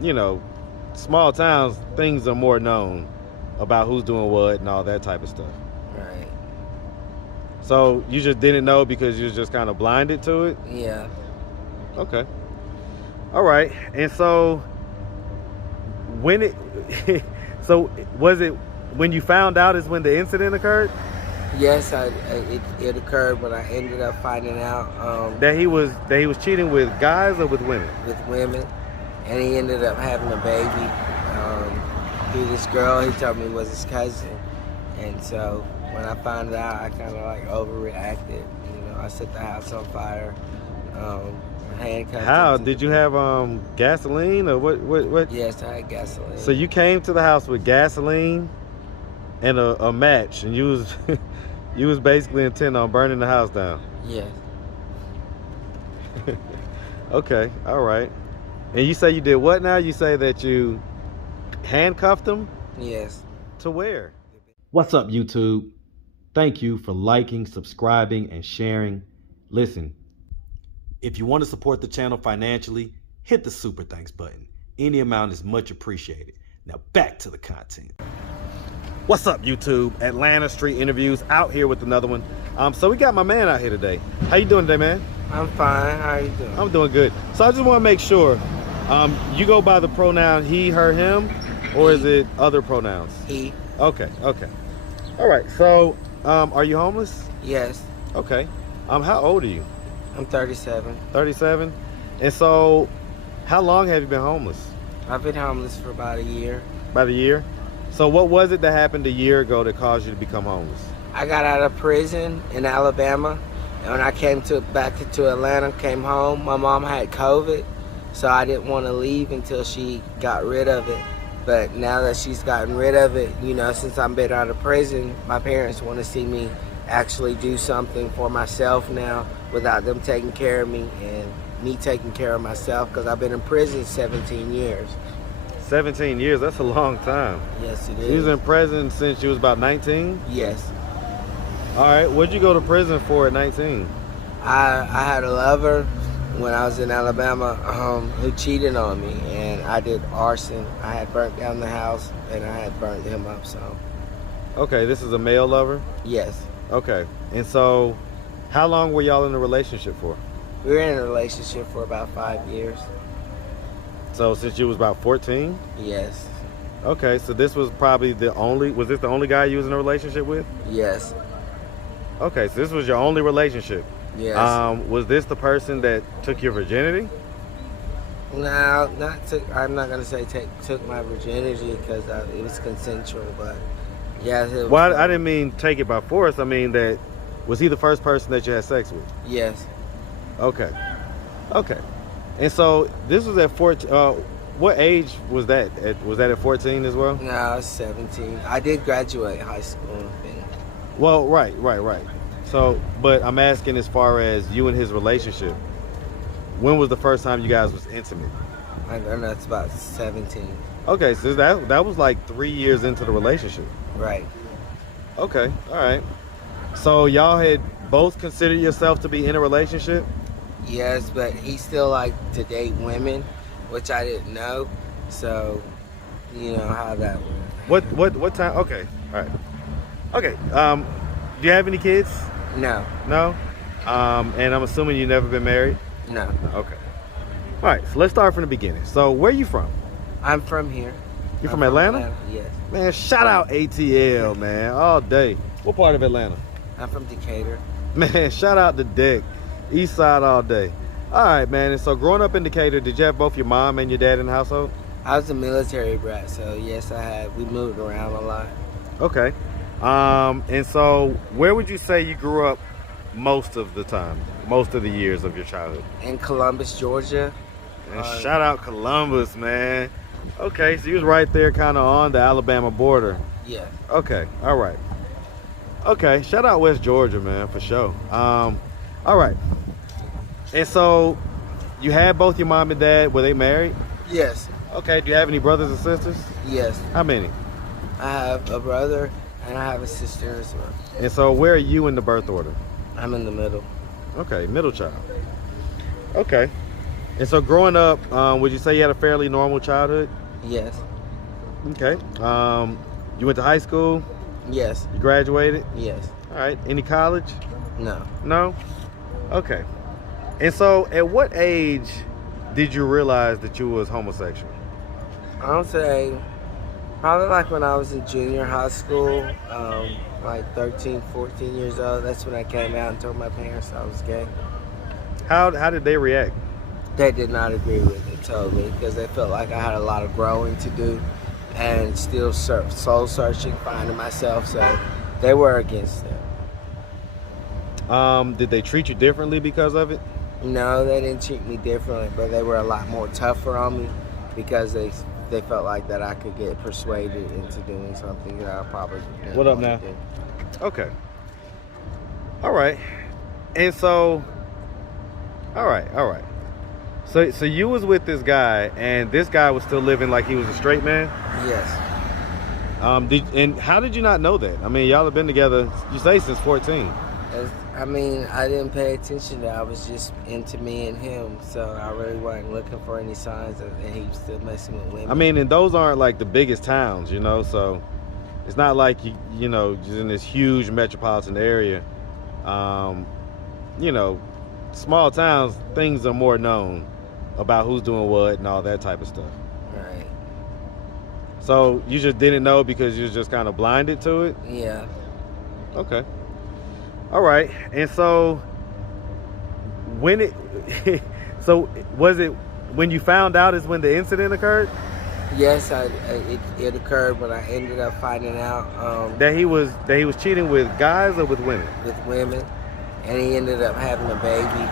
you know, small towns, things are more known about who's doing what and all that type of stuff. Right. So you just didn't know because you was just kind of blinded to it? Yeah. Okay. All right. And so when it so was it when you found out is when the incident occurred? Yes, it occurred when I ended up finding out That he was cheating with guys or with women? with women, and he ended up having a baby through this girl. He told me it was his cousin, and so when I found out, I kind of like overreacted. You know, I set the house on fire. Handcuffed. How did you have gasoline or what? Yes, I had gasoline. So you came to the house with gasoline and a match, and you was you was basically intent on burning the house down. Yes. Okay, all right. And you say you did what now? You say that you handcuffed him? Yes. To where? What's up, YouTube? Thank you for liking, subscribing, and sharing. Listen, if you want to support the channel financially, hit the super thanks button. Any amount is much appreciated. Now back to the content. What's up, YouTube? Atlanta Street Interviews out here with another one. So we got my man out here today. How you doing today, man? I'm fine. How are you doing? I'm doing good. So I just want to make sure, you go by the pronoun he, her, him, or is it other pronouns? He. Okay, okay. All right, so are you homeless? Yes. Okay. How old are you? I'm 37. 37? And so how long have you been homeless? I've been homeless for about a year. About a year? So what was it that happened a year ago that caused you to become homeless? I got out of prison in Alabama, and when I came back to Atlanta, came home, my mom had COVID, so I didn't want to leave until she got rid of it. But now that she's gotten rid of it, you know, since I've been out of prison, my parents want to see me actually do something for myself now without them taking care of me and me taking care of myself, because I've been in prison 17 years. 17 years, that's a long time. Yes, it is. You was in prison since you was about 19? Yes. All right, what'd you go to prison for at 19? I had a lover when I was in Alabama who cheated on me, and I did arson. I had burnt down the house, and I had burnt him up, so. Okay, this is a male lover? Yes. Okay, and so how long were y'all in a relationship for? We were in a relationship for about 5 years. So since you was about 14? Yes. Okay, so this was probably was this the only guy you was in a relationship with? Yes. Okay, so this was your only relationship? Yes. Was this the person that took your virginity? No, I'm not gonna say took my virginity, because it was consensual, but yes. It was. Well, I didn't mean take it by force. I mean that, was he the first person that you had sex with? Yes. Okay. Okay. And so this was at 14. What age was that? Was that at 14 as well? No, I was 17. I did graduate high school. Well, right. So, but I'm asking as far as you and his relationship. When was the first time you guys was intimate? I know that's about 17. Okay, so that was like 3 years into the relationship. Right. Okay, all right. So y'all had both considered yourself to be in a relationship? Yes, but he still liked to date women, which I didn't know. So, you know how that works. What time? Okay, all right. Okay. Do you have any kids? No. No. And I'm assuming you've never been married. No. Okay. All right. So let's start from the beginning. So where are you from? I'm from here. You're from Atlanta? Yes. Man, shout out ATL, man, all day. What part of Atlanta? I'm from Decatur. Man, shout out to Dick. East side all day. All right, man. And so growing up in Decatur, did you have both your mom and your dad in the household? I was a military brat, so yes, I had. We moved around a lot. Okay. And so where would you say you grew up most of the time, most of the years of your childhood? In Columbus, Georgia. And shout out Columbus, man. Okay, so you was right there kind of on the Alabama border. Yeah. Okay, all right. Okay, shout out West Georgia, man, for sure. All right. And so you had both your mom and dad, were they married? Yes. Okay, do you have any brothers and sisters? Yes. How many? I have a brother and I have a sister as well. And so where are you in the birth order? I'm in the middle. Okay, middle child. Okay. And so growing up, would you say you had a fairly normal childhood? Yes. Okay. You went to high school? Yes. You graduated? Yes. All right. Any college? No. No? Okay. And so at what age did you realize that you was homosexual? I would say probably like when I was in junior high school, like 13, 14 years old. That's when I came out and told my parents I was gay. How did they react? They did not agree with it totally because they felt like I had a lot of growing to do and still soul searching, finding myself. So they were against it. Did they treat you differently because of it? No, they didn't treat me differently, but they were a lot more tougher on me because they felt like that I could get persuaded into doing something that I probably didn't What up want now? to do. Okay. All right. And so, all right. So you was with this guy, and this guy was still living like he was a straight man? Yes. And how did you not know that? I mean, y'all have been together, you say, since 14. I mean, I didn't pay attention that I was just into me and him, so I really wasn't looking for any signs that he was still messing with women. I mean, and those aren't like the biggest towns, you know, so it's not like, you know, just in this huge metropolitan area. You know, small towns, things are more known about who's doing what and all that type of stuff. Right. So you just didn't know because you was just kind of blinded to it? Yeah. Okay. All right. And so when so was it when you found out is when the incident occurred? Yes, it occurred when I ended up finding out That he was cheating with guys or with women? with women, and he ended up having a baby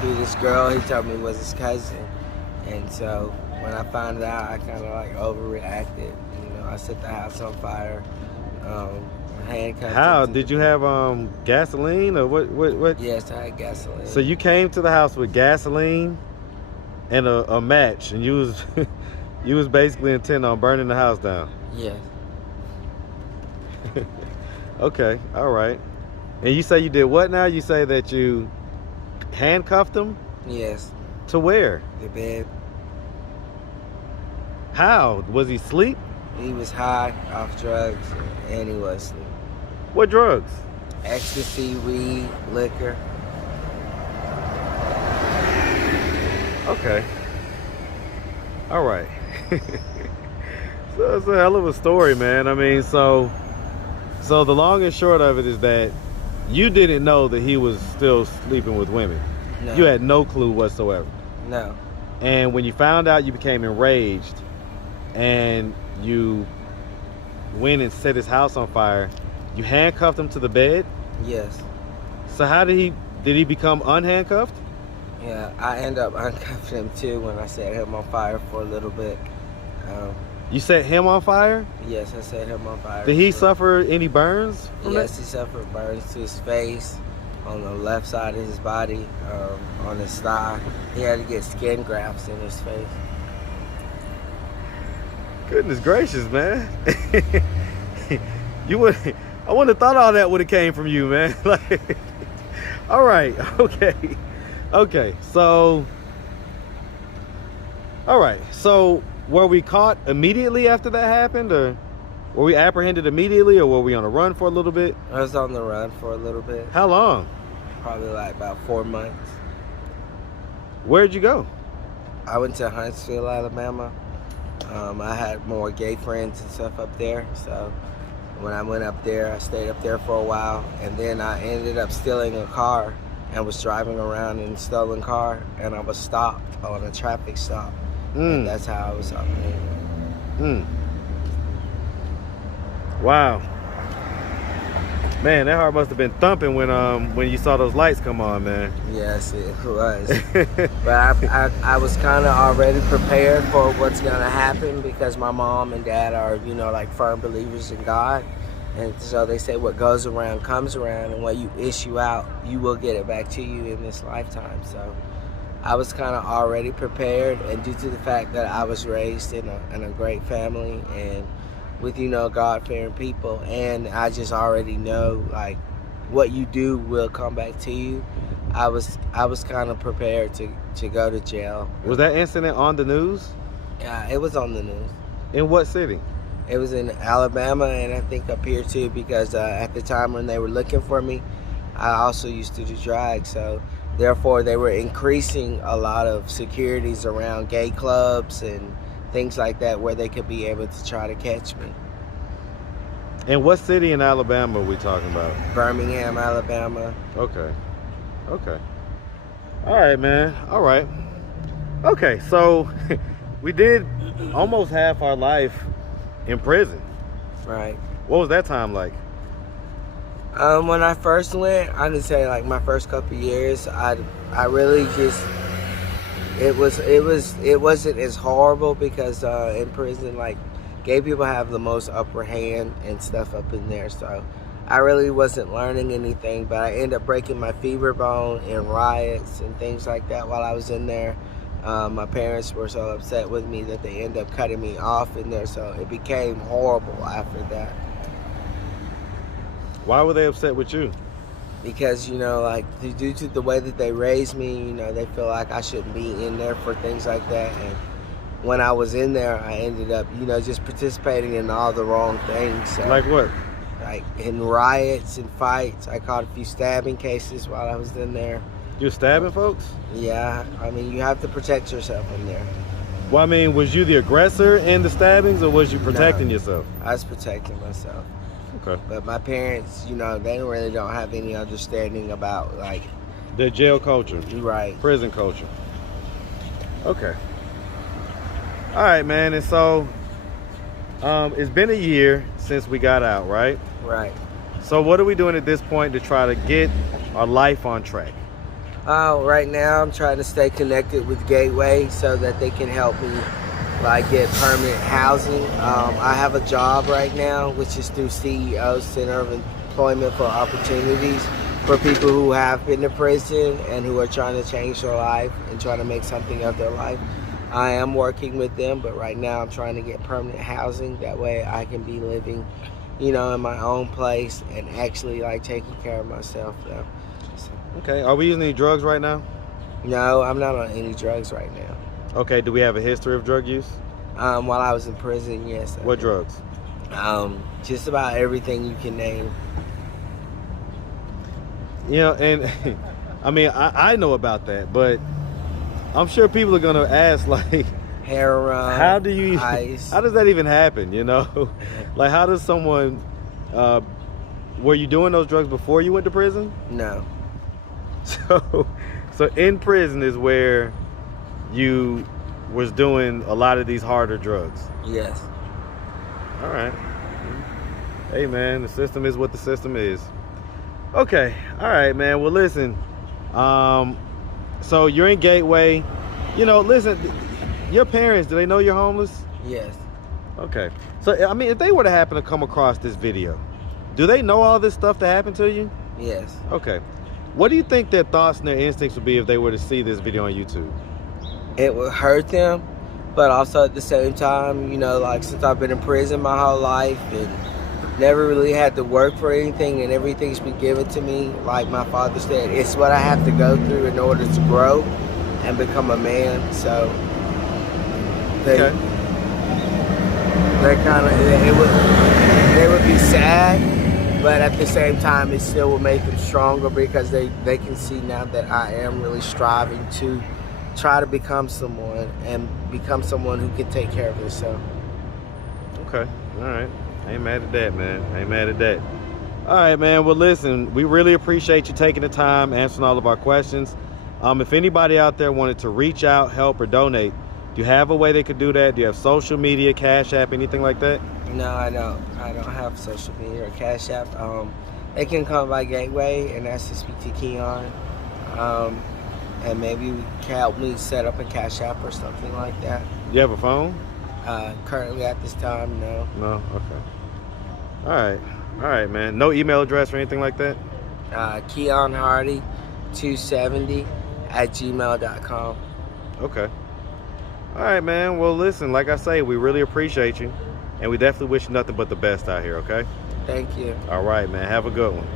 through this girl he told me was his cousin. And so when I found out, I kind of like overreacted. You know, I set the house on fire. Handcuffed. How did you have gasoline or what? Yes, I had gasoline. So you came to the house with gasoline and a match, and you was you was basically intent on burning the house down. Yes. Okay, all right. And you say you did what now? You say that you handcuffed him? Yes. To where? The bed. How? Was he asleep? He was high off drugs, and he was asleep. What drugs? Ecstasy, weed, liquor. Okay. All right. So it's a hell of a story, man. I mean, so the long and short of it is that you didn't know that he was still sleeping with women. No. You had no clue whatsoever. No. And when you found out, you became enraged, and you went and set his house on fire. You handcuffed him to the bed? Yes. So how did he become unhandcuffed? Yeah, I ended up uncuffing him too when I set him on fire for a little bit. You set him on fire? Yes, I set him on fire. Did he suffer any burns from Yes, that? he suffered burns to his face, on the left side of his body, on his thigh. He had to get skin grafts in his face. Goodness gracious, man. I wouldn't have thought all that would have came from you, man. Like, all right, okay. So, all right. So, were we caught immediately after that happened, or were we apprehended immediately, or were we on a run for a little bit? I was on the run for a little bit, How long? probably like about 4 months. Where'd you go? I went to Huntsville, Alabama. I had more gay friends and stuff up there, so when I went up there, I stayed up there for a while, and then I ended up stealing a car and was driving around in a stolen car, and I was stopped on a traffic stop. And that's how I was apprehended. Wow. Man, that heart must have been thumping when you saw those lights come on, man. Yes, it was. But I was kind of already prepared for what's going to happen because my mom and dad are, you know, like firm believers in God. And so they say what goes around comes around, and what you issue out, you will get it back to you in this lifetime. So I was kind of already prepared, and due to the fact that I was raised in a great family and with, you know, God-fearing people, and I just already know, like, what you do will come back to you. I was kind of prepared to go to jail. Was that incident on the news? Yeah, it was on the news. In what city? It was in Alabama, and I think up here too, because at the time when they were looking for me, I also used to do drag, so therefore they were increasing a lot of securities around gay clubs and things like that where they could be able to try to catch me. And what city in Alabama are we talking about? Birmingham, Alabama. Okay. Okay. All right, man. All right. Okay, so we did almost half our life in prison. Right. What was that time like? When I first went, I can say like my first couple of years, I really just it wasn't as horrible because in prison, like, gay people have the most upper hand and stuff up in there, so I really wasn't learning anything, but I ended up breaking my femur bone in riots and things like that while I was in there. My parents were so upset with me that they ended up cutting me off in there, so it became horrible after that. Why were they upset with you? Because, you know, like, due to the way that they raised me, you know, they feel like I shouldn't be in there for things like that. And when I was in there, I ended up, you know, just participating in all the wrong things. So, Like what? like in riots and fights. I caught a few stabbing cases while I was in there. You're stabbing folks? Yeah, I mean, you have to protect yourself in there. Well, I mean, was you the aggressor in the stabbings, or was you protecting yourself? I was protecting myself. Okay. But my parents, you know, they really don't have any understanding about, like, The jail culture. right. Prison culture. Okay. All right, man. And so, it's been a year since we got out, right? Right. So what are we doing at this point to try to get our life on track? Right now, I'm trying to stay connected with Gateway so that they can help me, like, get permanent housing. I have a job right now, which is through CEO, Center of Employment for Opportunities, for people who have been to prison and who are trying to change their life and trying to make something of their life. I am working with them, but right now I'm trying to get permanent housing. That way I can be living, you know, in my own place and actually, like, taking care of myself, though. So, Okay. Are we using any drugs right now? no, I'm not on any drugs right now. Okay. Do we have a history of drug use? While I was in prison, yes. I What did. drugs? Just about everything you can name. You know, and I mean, I know about that, but I'm sure people are gonna ask, like, Heroin, how do you, ice. how does that even happen? You know, like, how does someone, were you doing those drugs before you went to prison? No. So in prison is where you was doing a lot of these harder drugs. Yes. All right. Hey, man, the system is what the system is. Okay. All right, man. Well, listen. So you're in Gateway. You know, listen, your parents, do they know you're homeless? Yes. Okay. So, I mean, if they were to happen to come across this video, do they know all this stuff that happened to you? Yes. Okay. What do you think their thoughts and their instincts would be if they were to see this video on YouTube? It would hurt them, but also at the same time, you know, like, since I've been in prison my whole life and never really had to work for anything and everything's been given to me, like my father said, it's what I have to go through in order to grow and become a man. So they kind of, they would be sad, but at the same time it still will make them stronger because they can see now that I am really striving to try to become someone and become someone who can take care of themselves. Okay. All right. I ain't mad at that, man. I ain't mad at that. All right, man. Well, listen, we really appreciate you taking the time, answering all of our questions. If anybody out there wanted to reach out, help, or donate, do you have a way they could do that? Do you have social media, Cash App, anything like that? No, I don't. I don't have social media or Cash App. They can come by Gateway and ask to speak to Keon. And maybe we can help me set up a Cash App or something like that. You have a phone? Currently at this time, no. No? Okay. All right. All right, man. No email address or anything like that? Keon Hardy 270 at gmail.com. Okay. All right, man. Well, listen, like I say, we really appreciate you. And we definitely wish you nothing but the best out here, okay? Thank you. All right, man. Have a good one.